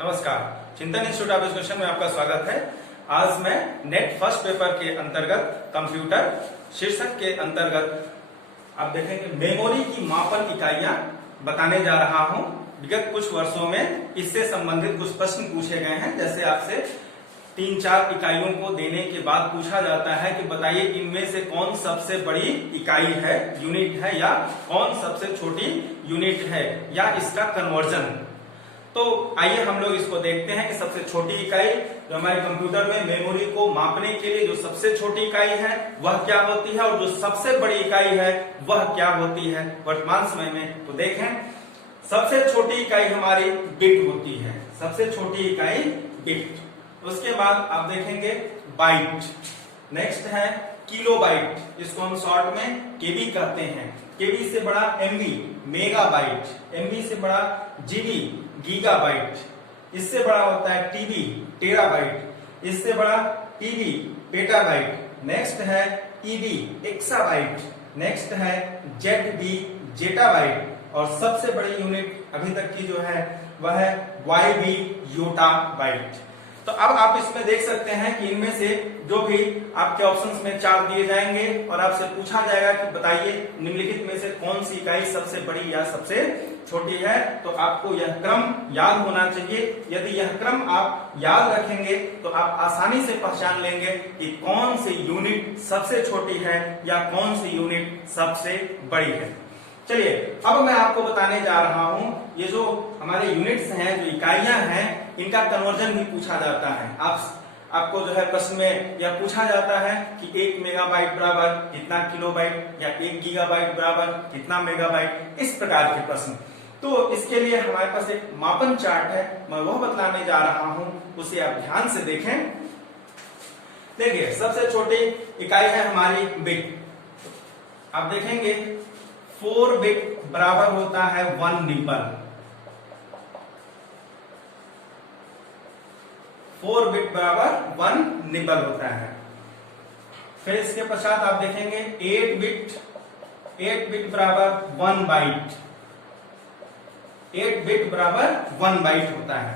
नमस्कार, चिंतन institute of education में आपका स्वागत है। आज मैं नेट फर्स्ट पेपर के अंतर्गत कंप्यूटर शीर्षक के अंतर्गत आप देखेंगे मेमोरी की मापन इकाइयां बताने जा रहा हूं। विगत कुछ वर्षों में इससे संबंधित कुछ प्रश्न पूछे गए हैं। जैसे आपसे 3-4 इकाइयों को देने के बाद पूछा जाता है कि बताइए इनमें से कौन सबसे बड़ी इकाई है, यूनिट है, या कौन सबसे छोटी यूनिट है, या इसका कन्वर्जन। तो आइए हम लोग इसको देखते हैं कि सबसे छोटी इकाई जो हमारे कंप्यूटर में मेमोरी को मापने के लिए जो सबसे छोटी इकाई है वह क्या होती है, और जो सबसे बड़ी इकाई है वह क्या होती है वर्तमान समय में। तो देखें, सबसे छोटी इकाई हमारी बिट होती है, सबसे छोटी इकाई बिट। उसके बाद आप देखेंगे बाइट, नेक्स्ट है किलोबाइट, इसको हम शॉर्ट में केबी कहते हैं। केबी से बड़ा एमबी मेगाबाइट, एमबी से बड़ा जीबी गीगाबाइट, इससे बड़ा होता है टीबी टेराबाइट, इससे बड़ा टीबी पेटाबाइट, नेक्स्ट है ईबी एक्साबाइट, नेक्स्ट है जेडबी जेटाबाइट, और सबसे बड़ी यूनिट अभी तक की जो है वह है वाईबी योटाबाइट। तो अब आप इसमें देख सकते हैं कि इनमें से जो भी आपके ऑप्शंस में 4 दिए जाएंगे और आपसे पूछा जाएगा कि बताइए निम्नलिखित में से कौन सी इकाई सबसे बड़ी या सबसे छोटी है। तो आपको यह क्रम याद होना चाहिए। यदि यह क्रम आप याद रखेंगे तो आप आसानी से पहचान लेंगे कि कौन सी यूनिट सबसे छोटी है या कौन सी यूनिट सबसे बड़ी है। चलिए अब मैं आपको बताने जा रहा हूं, ये जो हमारे यूनिट्स हैं, जो इकाइयां हैं, इनका कन्वर्जन भी पूछा जाता है। आपको जो है प्रश्न में यह पूछा जाता है कि 1 मेगाबाइट बराबर कितना किलोबाइट, या 1 गीगाबाइट बराबर कितना मेगाबाइट, इस प्रकार के प्रश्न। तो इसके लिए हमारे पास एक मापन चार्ट है, मैं वह बतलाने जा रहा हूं, उसे आप ध्यान से देखें। देखिए सबसे छोटी इकाई है हमारी बिट। आप देखेंगे 4 बिट बराबर होता है 1 निब्बल। 4 बिट बराबर 1 निब्बल होता है। फिर इसके पश्चात आप देखेंगे 8 बिट बराबर 1 बाइट। 8 बिट बराबर 1 बाइट होता है।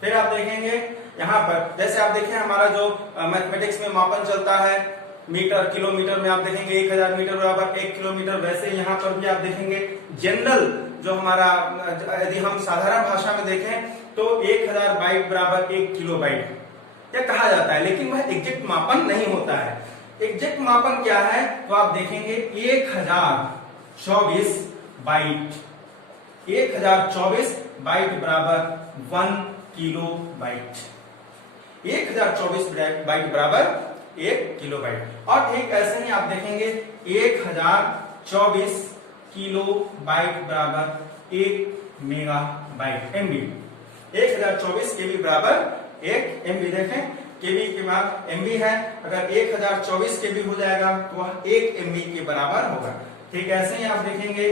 फिर आप देखेंगे यहां पर, जैसे आप देखें हमारा जो मैथमेटिक्स में मापन चलता है मीटर किलोमीटर में, आप देखेंगे 1000 मीटर बराबर 1 किलोमीटर। वैसे यहाँ पर भी आप देखेंगे जनरल जो हमारा, यदि हम साधारण भाषा में देखें तो 1000 बाइट बराबर 1 किलोबाइट यह कहा जाता है, लेकिन वह एग्जैक्ट मापन नहीं होता है। एग्जैक्ट मापन क्या है तो आप देखेंगे 1024 बाइट। 1024 बाइट बराबर 1 किलोबाइट। 1024 बाइट बराबर 1 किलोबाइट। और ठीक ऐसे ही आप देखेंगे 1024 किलो बाइट बराबर 1 मेगाबाइट एमबी। 1024 केबी बराबर 1 एमबी। देखें केबी के बाद एमबी है, अगर 1024 केबी हो जाएगा तो वह 1 एमबी के बराबर होगा। ठीक ऐसे ही आप देखेंगे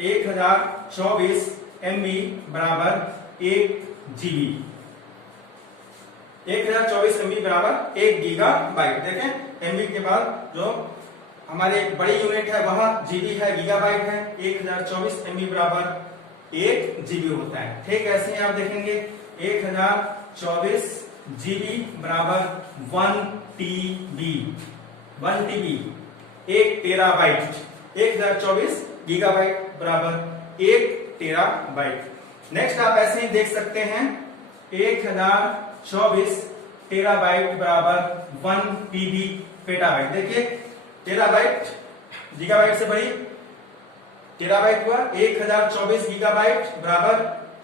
1024 एमबी बराबर 1 जीबी। 1024 एमबी बराबर 1 गीगाबाइट। देखें एमबी के बाद जो हमारी बड़ी यूनिट है वह जीबी है, गीगाबाइट है। 1024 एमबी बराबर 1 जीबी होता है। ठीक ऐसे ही आप देखेंगे 1024 जीबी बराबर 1 टीबी। 1 TB 1 terabyte. 1024 गीगाबाइट बराबर 1 टेराबाइट। नेक्स्ट आप ऐसे ही देख सकते हैं 1024 टेराबाइट बराबर 1 टीबी पेटाबाइट। देखिए टेराबाइट गीगाबाइट से बड़ी, टेराबाइट हुआ 1024 गीगाबाइट बराबर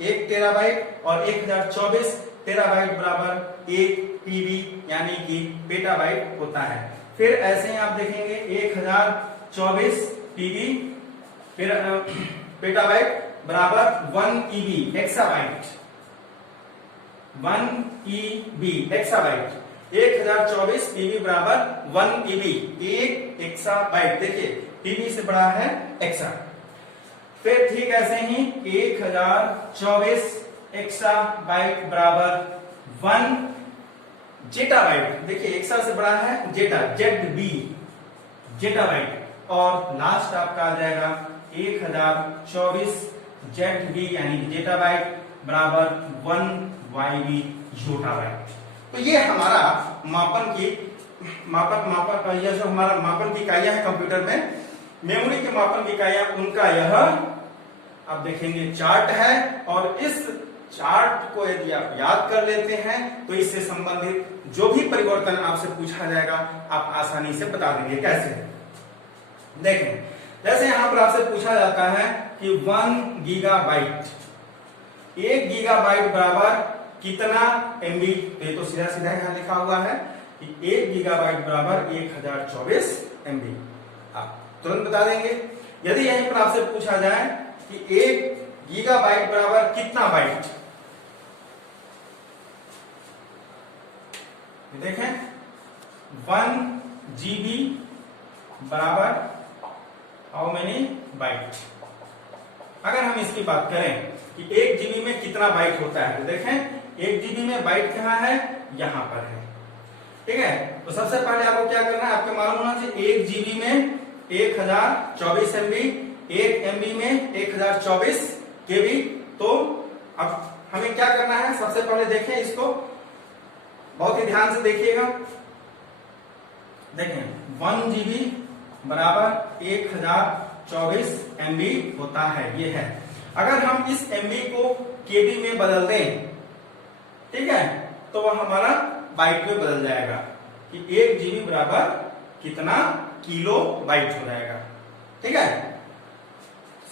1 टेराबाइट, और 1024 टेराबाइट बराबर 1 टीबी यानी कि पेटाबाइट होता है। फिर ऐसे ही आप देखेंगे 1024 टीबी पेटाबाइट बराबर 1 EB exabyte. 1 EB exabyte. 1024 PB बराबर 1 ईबी 1 एक्साबाइट। देखिए पीबी से बड़ा है एक्सा। फिर ठीक ऐसे ही 1024 एक्साबाइट बराबर 1 जेटाबाइट। देखिए एक्सा से बड़ा है जेटा, जेडबी जेटाबाइट। और लास्ट आपका आ जाएगा 1024 जेडबी यानी जेटाबाइट बराबर 1 YB योटाबाइट। तो ये हमारा मापन की यह जो हमारा मापन की इकाइयां है कंप्यूटर में, मेमोरी के मापन की इकाइयां, उनका यह आप देखेंगे चार्ट है। और इस चार्ट को यदि आप याद कर लेते हैं तो इससे संबंधित जो भी परिवर्तन आपसे पूछा जाएगा आप आसानी से बता देंगे। कैसे? देखें, जैसे यहां पर आपसे पूछा जाता है कि 1 गीगाबाइट, 1 गीगाबाइट बराबर कितना एमबी, ये तो सीधा सीधा यहां लिखा हुआ है कि 1 गीगाबाइट बराबर 1024 एमबी। आप तुरंत बता देंगे। यदि यहीं पर आपसे पूछा जाए कि 1 गीगाबाइट बराबर कितना बाइट, देखें 1 GB बराबर हाउ मेनी बाइट। अगर हम इसकी बात करें कि 1 GB में कितना बाइट होता है, तो देखें 1 GB में बाइट कहां है, यहां पर है। ठीक है, तो सबसे पहले आपको क्या करना है, आपको मालूम होना चाहिए 1 GB में 1024 MB, 1 MB में 1024 KB। तो अब हमें क्या करना है, सबसे पहले देखें इसको, बहुत ही ध्यान से देखिएगा। देखें 1 GB बराबर 1024 MB होता है, ये है। अगर हम इस MB को KB में बदल दें, ठीक है, तो वह हमारा बाइट में बदल जाएगा कि 1 GB बराबर कितना किलो बाइट हो जाएगा। ठीक है,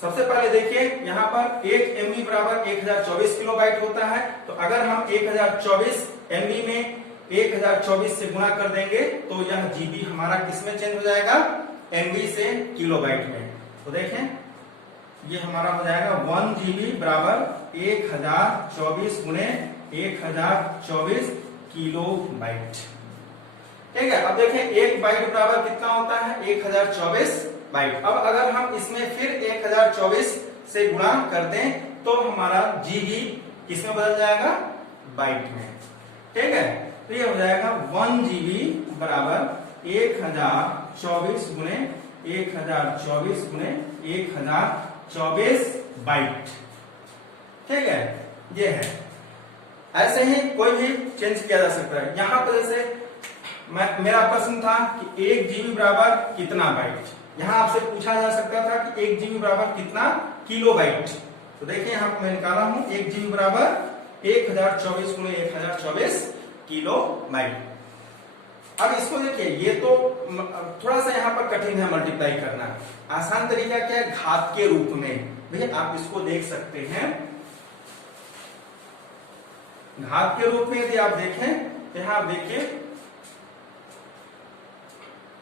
सबसे पहले देखिए यहां पर 1 MB बराबर 1024 किलो बाइट होता है। तो अगर हम 1024 MB में 1024 से गुणा कर देंगे तो यह GB हमारा किस में चेंज हो जाएगा, MB से किलोबाइट में। तो देखें ये हमारा हो जाएगा 1 GB बराबर 1024 गुणे 1024 किलो बाइट। ठीक है, अब देखें 1 बाइट बराबर कितना होता है, 1024 बाइट। अब अगर हम इसमें फिर 1024 से गुणा कर दें तो हमारा GB किसमें बदल जाएगा, बाइट में। ठीक है, तो ये हो जाएगा 1 GB बराबर 1024 गुणे 1024 गुणे 1024 बाइट। ठीक है, ये है। ऐसे ही कोई भी चेंज किया जा सकता है। यहां पर जैसे मेरा प्रश्न था कि 1 GB बराबर कितना बाइट, यहां आपसे पूछा जा सकता था कि 1 GB बराबर कितना किलो बाइट। तो देखिए यहां पर मैं निकाला हूं 1 GB बराबर 1024 गुणे 1024 किलो बाइट। अब इसको देखिए, ये तो थोड़ा सा यहाँ पर कठिन है मल्टीप्लाई करना। आसान तरीका क्या है, घात के रूप में। भैया आप इसको देख सकते हैं घात के रूप में। यदि आप देखें, यहाँ आप देखिए,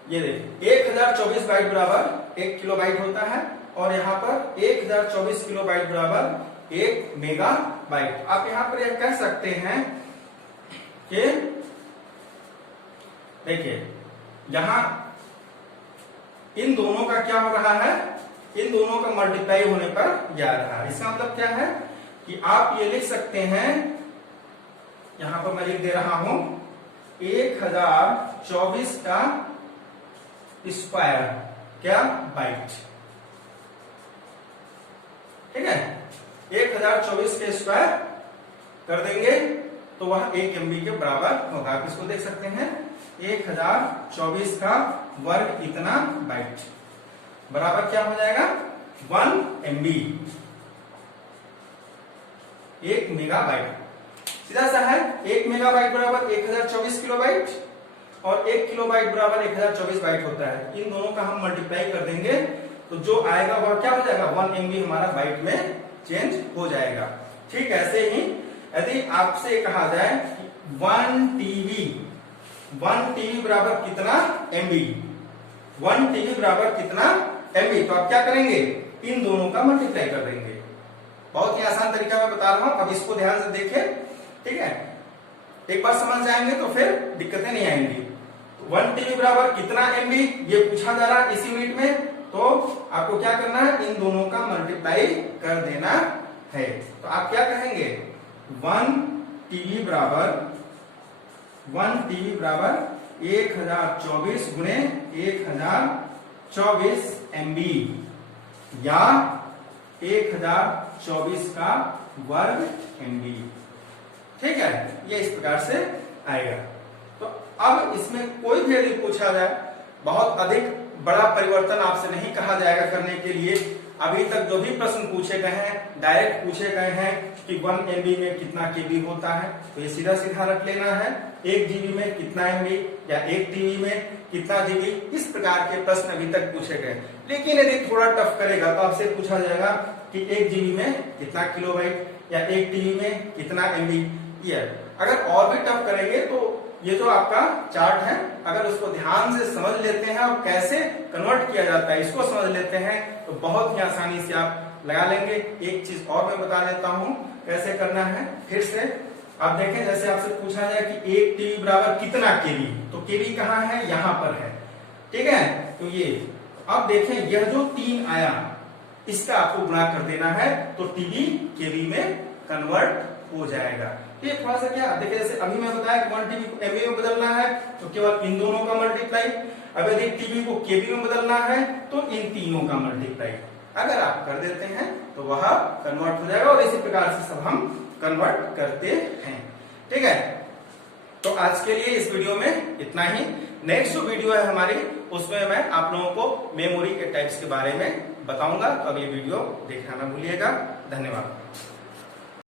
ये देखिए 1024 बाइट बराबर 1 किलो बाइट होता है और यहाँ पर 1024 किलो बाइट बराबर 1 मेगा बाइट। आप यहाँ पर यह कह सकते हैं कि देखिए यहां इन दोनों का क्या हो रहा है, इन दोनों का मल्टीप्लाई होने पर जा रहा है। इसका मतलब क्या है कि आप ये लिख सकते हैं, यहां पर मैं लिख दे रहा हूं 1024 का स्क्वायर क्या बाइट। ठीक है, 1024 के स्क्वायर कर देंगे तो वह 1 MB के बराबर होगा। आप इसको देख सकते हैं 1024 का वर्ग इतना बाइट बराबर क्या हो जाएगा, 1 MB, 1 मेगाबाइट। सीधा सा है, 1 मेगाबाइट बराबर 1024 किलोबाइट और 1 किलोबाइट बराबर 1024 बाइट होता है। इन दोनों का हम मल्टीप्लाई कर देंगे तो जो आएगा वह क्या हो जाएगा, 1 MB हमारा बाइट में चेंज हो जाएगा। ठीक ऐसे ही यदि आपसे कहा जाए 1 TB बराबर कितना MB, 1 TB बराबर कितना MB, तो आप क्या करेंगे, इन दोनों का मल्टीप्लाई कर देंगे। बहुत ही आसान तरीका मैं बता रहा हूं, अब इसको ध्यान से देखें। ठीक है, एक बार समझ जाएंगे तो फिर दिक्कतें नहीं आएंगी। 1 TB बराबर कितना MB ये पूछा जा रहा है इसी यूनिट में, तो आपको क्या करना है, इन दोनों का मल्टीप्लाई कर देना है। तो आप क्या कहेंगे, 1 TB बराबर 1024 गुणे 1024 MB या 1024 का वर्ग MB। ठीक है, ये इस प्रकार से आएगा। तो अब इसमें कोई भी यदि पूछा जाए, बहुत अधिक बड़ा परिवर्तन आपसे नहीं कहा जाएगा करने के लिए। अभी तक जो भी प्रश्न पूछे गए हैं डायरेक्ट पूछे गए हैं कि 1 MB में कितना KB होता है, तो ये सीधा सीधा रख लेना है। 1 GB में कितना MB या 1 TB में कितना GB, इस प्रकार के प्रश्न अभी तक पूछे गए। लेकिन यदि थोड़ा टफ करेगा तो आपसे पूछा जाएगा कि 1 GB में कितना किलोबाइट या 1 TB में कितना MB। अगर और भी टफ करेंगे तो ये जो आपका चार्ट है, अगर उसको ध्यान से समझ लेते हैं और कैसे कन्वर्ट किया जाता है इसको समझ लेते हैं तो बहुत ही आसानी से आप लगा लेंगे। एक चीज और मैं बता देता हूं कैसे करना है फिर से। आप देखें, जैसे आपसे पूछा जाए कि 1 TB बराबर कितना KB, तो KB कहाँ है, यहाँ पर है। ठीक है, तो ये अब देखें, यह जो 3 आया इसका आपको गुणा कर देना है तो TB KB में कन्वर्ट हो जाएगा। ये थोड़ा सा क्या देखिए, जैसे अभी मैं बताया कि 1 TB को MB में बदलना है तो केवल इन दोनों का मल्टीप्लाई, अब यदि TB को KB में बदलना है तो इन तीनों का मल्टीप्लाई। अगर आप कर देते हैं तो वह कन्वर्ट हो जाएगा और इसी प्रकार से सब हम कन्वर्ट करते हैं। ठीक है, तो आज के लिए इस वीडियो में इतना ही। नेक्स्ट जो वीडियो है हमारी, उसमें मैं आप लोगों को मेमोरी के टाइप्स के बारे में बताऊंगा, तो अगली वीडियो देखना ना भूलिएगा। धन्यवाद।